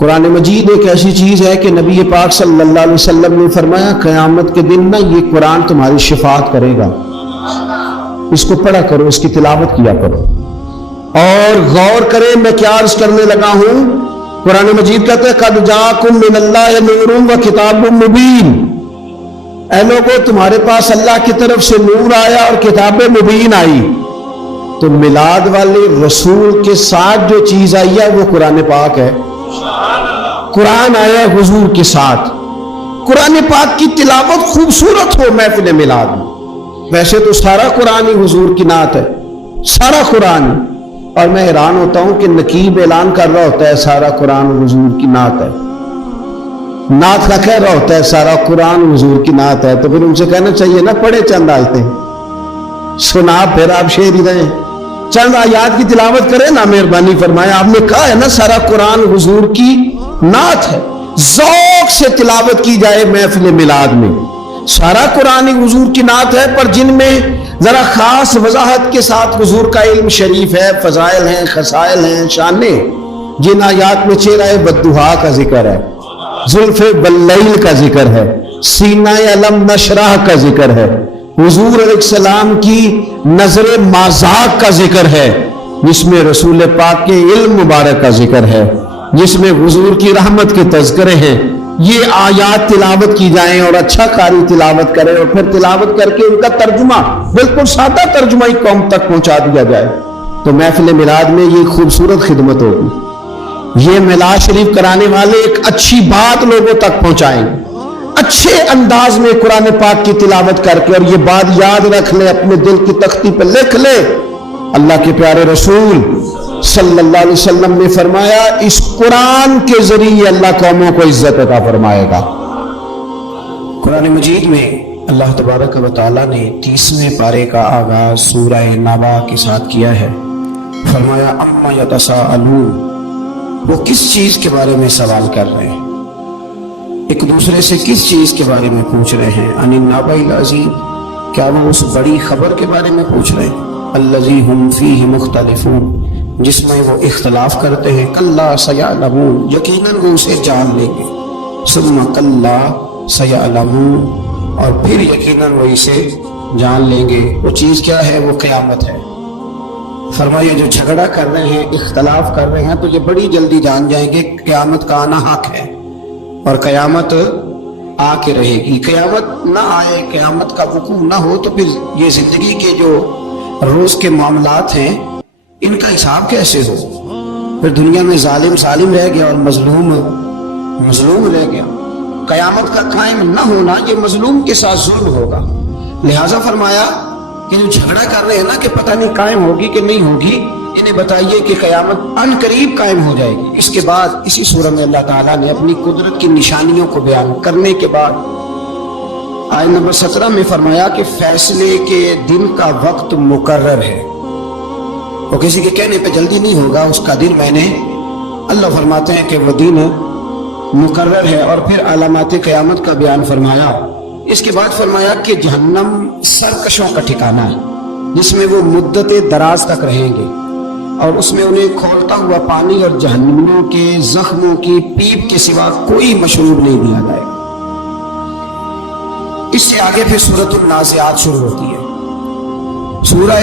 قرآن مجید ایک ایسی چیز ہے کہ نبی پاک صلی اللہ علیہ وسلم نے فرمایا قیامت کے دن یہ قرآن تمہاری شفاعت کرے گا، اس کو پڑھا کرو، اس کی تلاوت کیا کرو اور غور کریں میں کیا عرض کرنے لگا ہوں۔ قرآن مجید کہتے ہیں قد جاءکم من اللہ نور و کتاب مبین، اے لوگوں تمہارے پاس اللہ کی طرف سے نور آیا اور کتاب مبین آئی۔ تو میلاد والے رسول کے ساتھ جو چیز آئی ہے وہ قرآن پاک ہے، قرآن آیا حضور کے ساتھ۔ قرآن پاک کی تلاوت خوبصورت ہو محفل میلاد میں، ویسے تو سارا قرآن ہی حضور کی نعت ہے، سارا قرآن، اور میں حیران ہوتا ہوں کہ نقیب اعلان کر رہا ہوتا ہے سارا قرآن حضور کی نعت ہے، نعت کا کہہ رہا ہوتا ہے سارا قرآن حضور کی نعت ہے، تو پھر ان سے کہنا چاہیے نا پڑھے چند آیتیں، سنا پھر آپ شعر ہی رہیں، چند آیات کی تلاوت کریں نا، مہربانی فرمائے۔ آپ نے کہا ہے نا سارا قرآن حضور کی نعت ہے، ذوق سے تلاوت کی جائے محفل میلاد میں۔ سارا قرآن حضور کی نعت ہے، پر جن میں ذرا خاص وضاحت کے ساتھ حضور کا علم شریف ہے، فضائل ہیں، خصائل ہیں، شانیں، جن آیات میں چہرہ والضحیٰ کا ذکر ہے، زلف باللیل کا ذکر ہے، سینہ علم نشرح کا ذکر ہے، حضور علیہ السلام کی نظر مازاق کا ذکر ہے، جس میں رسول پاک کے علم مبارک کا ذکر ہے، جس میں حضور کی رحمت کے تذکرے ہیں، یہ آیات تلاوت کی جائیں اور اچھا قاری تلاوت کرے اور پھر تلاوت کر کے ان کا ترجمہ بالکل سادہ ترجمہ ہی قوم تک پہنچا دیا جائے، تو محفل میلاد میں یہ خوبصورت خدمت ہوگی۔ یہ میلاد شریف کرانے والے ایک اچھی بات لوگوں تک پہنچائیں گے، اچھے انداز میں قرآن پاک کی تلاوت کر کے، اور یہ بات یاد رکھ لے، اپنے دل کی تختی پہ لکھ لے، اللہ کے پیارے رسول صلی اللہ علیہ وسلم نے فرمایا اس قرآن کے ذریعے اللہ قوموں کو عزت عطا فرمائے گا۔ قرآن مجید میں اللہ تبارک و تعالیٰ نے 30ویں پارے کا آغاز سورہ نبا کے ساتھ کیا ہے۔ فرمایا اما یتساءلون، وہ کس چیز کے بارے میں سوال کر رہے ہیں، ایک دوسرے سے کس چیز کے بارے میں پوچھ رہے ہیں، عن النبأ العظیم، کیا وہ اس بڑی خبر کے بارے میں پوچھ رہے ہیں، الذی ہم فیہ مختلفون، جس میں وہ اختلاف کرتے ہیں، کلا سیعلمون، یقیناً وہ اسے جان لیں گے، ثم کلا سیعلمون، اور پھر یقیناً وہ اسے جان لیں گے۔ وہ چیز کیا ہے؟ وہ قیامت ہے۔ فرمایا جو جھگڑا کر رہے ہیں، اختلاف کر رہے ہیں، تو یہ بڑی جلدی جان جائیں گے قیامت کا آنا حق ہے، اور قیامت آ کے رہے گی۔ قیامت نہ آئے، قیامت کا وقوع نہ ہو، تو پھر یہ زندگی کے جو روز کے معاملات ہیں ان کا حساب کیسے ہو؟ پھر دنیا میں ظالم ظالم رہ گیا اور مظلوم مظلوم رہ گیا۔ قیامت کا قائم نہ ہونا یہ مظلوم کے ساتھ ظلم ہوگا۔ لہٰذا فرمایا کہ جو جھگڑا کر رہے ہیں نا کہ پتہ نہیں قائم ہوگی کہ نہیں ہوگی، انہیں بتائیے کہ قیامت ان قریب قائم ہو جائے گی۔ اس کے بعد اسی سورہ میں اللہ تعالیٰ نے اپنی قدرت کی نشانیوں کو بیان کرنے کے بعد آیت نمبر 17 میں فرمایا کہ فیصلے کے دن کا وقت مقرر ہے، وہ کسی کے کہنے پہ جلدی نہیں ہوگا، اس کا دن میں نے، اللہ فرماتے ہیں کہ وہ دن مقرر ہے۔ اور پھر علامات قیامت کا بیان فرمایا۔ اس کے بعد فرمایا کہ جہنم سرکشوں کا ٹھکانہ ہے، جس میں وہ مدت دراز تک رہیں گے، اور اس میں انہیں کھولتا ہوا پانی اور جہنمیوں کے زخموں کی پیپ کے سوا کوئی مشروب نہیں دیا جائے گا۔ اس سے آگے پھر سورۃ النازعات شروع ہوتی ہے۔ سورہ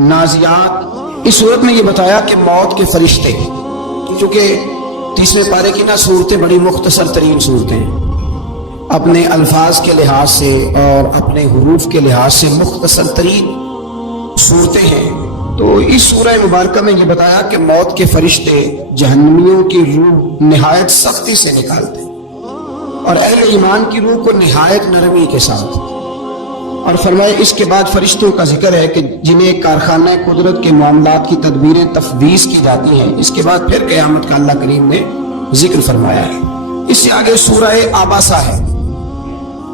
نازعات، اس صورت میں یہ بتایا کہ موت کے فرشتے، چونکہ 30ویں پارے کی نا صورتیں بڑی مختصر ترین صورتیں ہیں، اپنے الفاظ کے لحاظ سے اور اپنے حروف کے لحاظ سے مختصر ترین صورتیں ہیں، تو اس سورہ مبارکہ میں یہ بتایا کہ موت کے فرشتے جہنمیوں کی روح نہایت سختی سے نکالتے ہیں، اور اہل ایمان کی روح کو نہایت نرمی کے ساتھ، اور فرمائے اس کے بعد فرشتوں کا ذکر ہے کہ جنہیں کارخانہ قدرت کے معاملات کی تدبیریں تفویض کی جاتی ہیں۔ اس کے بعد پھر قیامت کا اللہ کریم نے ذکر فرمایا ہے۔ اس سے آگے سورہ عبسہ ہے،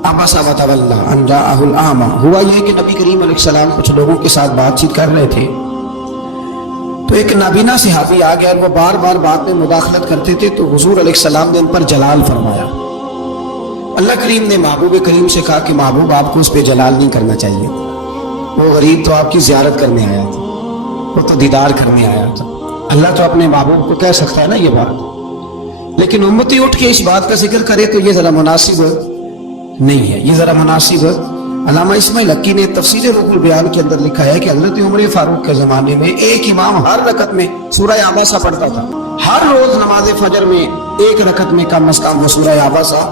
عبسہ وتولی ان جاءہ الاعمی۔ ہوا یہ کہ نبی کریم علیہ السلام کچھ لوگوں کے ساتھ بات چیت کر رہے تھے، تو ایک نابینا صحابی آ گیا اور وہ بار بار بات میں مداخلت کرتے تھے، تو حضور علیہ السلام نے ان پر جلال فرمایا۔ اللہ کریم نے محبوب کریم سے کہا کہ محبوب آپ کو اس پہ جلال نہیں کرنا چاہیے، وہ غریب تو آپ کی زیارت کرنے آیا تھا، وہ تو دیدار کرنے آیا تھا، اللہ تو اپنے محبوب کو کہہ سکتا ہے نا یہ بات۔ لیکن امتی اٹھ کے اس بات کا ذکر کرے تو یہ ذرا مناسب نہیں ہے، یہ ذرا مناسب۔ علامہ اسماعیل حقی نے تفسیر روح البیان کے اندر لکھا ہے کہ حضرت عمر فاروق کے زمانے میں ایک امام ہر رکعت میں سورہ عباسہ پڑھتا تھا، ہر روز نماز فجر میں ایک رکعت میں کم از کم وہ سورہ عباسہ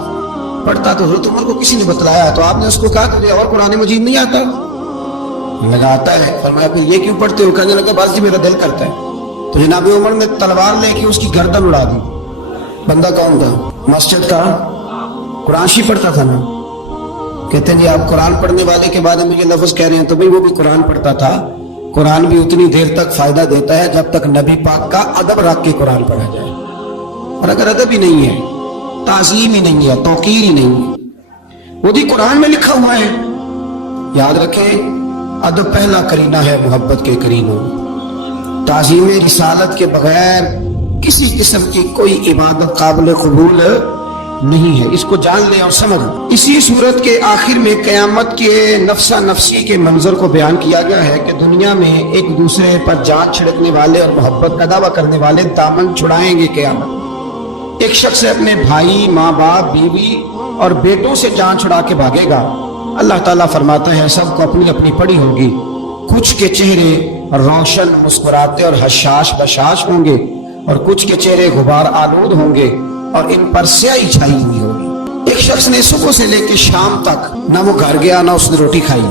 پڑھتا۔ تو حضرت عمر کو کسی نے بتلایا تو آپ نے اس کو کہا تجھے اور قرآن مجید نہیں آتا؟ لگا آتا ہے۔ فرمایا پھر یہ کیوں پڑھتے ہو؟ کہنے لگا بس جی میرا دل کرتا ہے۔ تو جناب عمر نے تلوار لے کے اس کی گردن اڑا دی۔ بندہ کون تھا؟ مسجد کا قرآن شریف پڑھتا تھا نا۔ کہتے ہیں جی آپ قرآن پڑھنے والے کے بارے میں یہ لفظ کہہ رہے ہیں، تو بھئی وہ بھی قرآن پڑھتا تھا۔ قرآن بھی اتنی دیر تک فائدہ دیتا ہے جب تک نبی پاک کا ادب رکھ کے قرآن پڑھا جائے، اور اگر ادب ہی نہیں ہے، تعظیم ہی نہیں ہے، توقیر ہی نہیں ہے، وہ بھی قرآن میں لکھا ہوا ہے۔ یاد رکھیں ادب پہلا کرینہ ہے محبت کے کرینوں۔ تعظیم رسالت کے بغیر کسی قسم کی کوئی عبادت قابل قبول نہیں ہے، اس کو جان لیں اور سمجھ۔ اسی صورت کے آخر میں قیامت کے نفسا نفسی کے منظر کو بیان کیا گیا ہے کہ دنیا میں ایک دوسرے پر جان چھڑکنے والے اور محبت کا دعویٰ کرنے والے دامن چھڑائیں گے قیامت۔ ایک شخص اپنے بھائی، ماں باپ، بیوی اور بیٹوں سے جان چھڑا کے بھاگے گا۔ اللہ تعالیٰ فرماتا ہے سب کو اپنی اپنی پڑی ہوگی، کچھ کے چہرے روشن مسکراتے اور حشاش بشاش ہوں گے، اور کچھ کے چہرے غبار آلود ہوں گے اور ان پر سیاہی چھائی ہوئی ہوگی۔ ایک شخص نے صبح سے لے کے شام تک نہ وہ گھر گیا نہ اس نے روٹی کھائی۔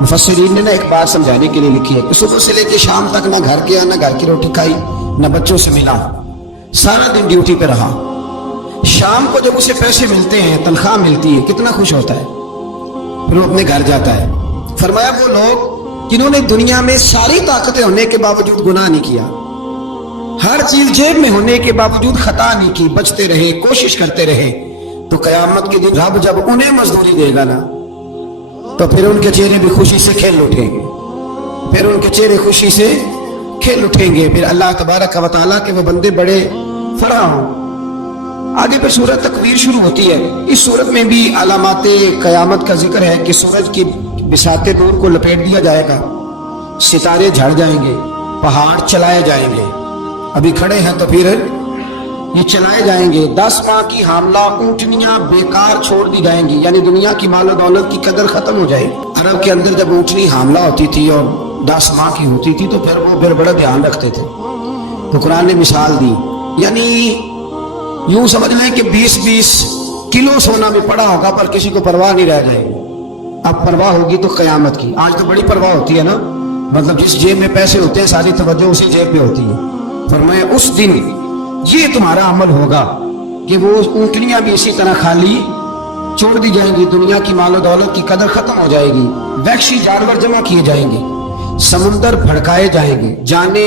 مفسرین نے ایک بات سمجھانے کے لیے لکھی ہے کہ صبح سے لے کے شام تک نہ گھر گیا نہ گھر کی روٹی کھائی نہ بچوں سے ملا، سارا دن ڈیوٹی پہ رہا۔ شام کو جب اسے پیسے ملتے ہیں، تنخواہ ملتی ہے، کتنا خوش ہوتا ہے، پھر وہ اپنے گھر جاتا ہے۔ فرمایا وہ لوگ جنہوں نے دنیا میں ساری طاقتیں ہونے کے باوجود گناہ نہیں کیا، ہر چیز جیب میں ہونے کے باوجود خطا نہیں کی، بچتے رہے، کوشش کرتے رہے، تو قیامت کے دن رب جب انہیں مزدوری دے گا نا تو پھر ان کے چہرے بھی خوشی سے کھیل اٹھیں گے، پھر ان کے چہرے خوشی سے کھیل اٹھیں گے، پھر اللہ تبارک و تعالیٰ کے وہ بندے بڑے فرح ہوں۔ آگے پھر سورت تکویر شروع ہوتی ہے۔ اس سورت میں بھی علامات قیامت کا ذکر ہے کہ سورج کی بساط نور کو لپیٹ دیا جائے گا، ستارے جھڑ جائیں گے، پہاڑ چلائے جائیں گے، ابھی کھڑے ہیں تو پھر یہ چلائے جائیں گے۔ 10 ماہ کی حاملہ اونٹنیاں بیکار چھوڑ دی جائیں گی، یعنی دنیا کی مال و دولت کی قدر ختم ہو جائے گی۔ عرب کے اندر جب اونٹنی حاملہ ہوتی تھی اور 10 ماہ کی ہوتی تھی تو پھر وہ بڑا دھیان رکھتے تھے۔ تو قرآن نے مثال دی، یعنی یوں سمجھ لیں کہ 20-20 کلو سونا بھی پڑا ہوگا پر کسی کو پرواہ نہیں رہ جائے گی۔ اب پرواہ ہوگی تو قیامت کی۔ آج تو بڑی پرواہ ہوتی ہے نا، مطلب جس جیب میں پیسے ہوتے ہیں ساری توجہ اسی جیب پہ ہوتی ہے۔ فرمایا اس دن یہ تمہارا عمل ہوگا کہ وہ اونٹنیاں بھی اسی طرح خالی چھوڑ دی جائیں گی، دنیا کی مال و دولت کی قدر ختم ہو جائے گی، وحشی جانور جمع کیے جائیں گے، سمندر بھڑکائے جائیں گے، جانے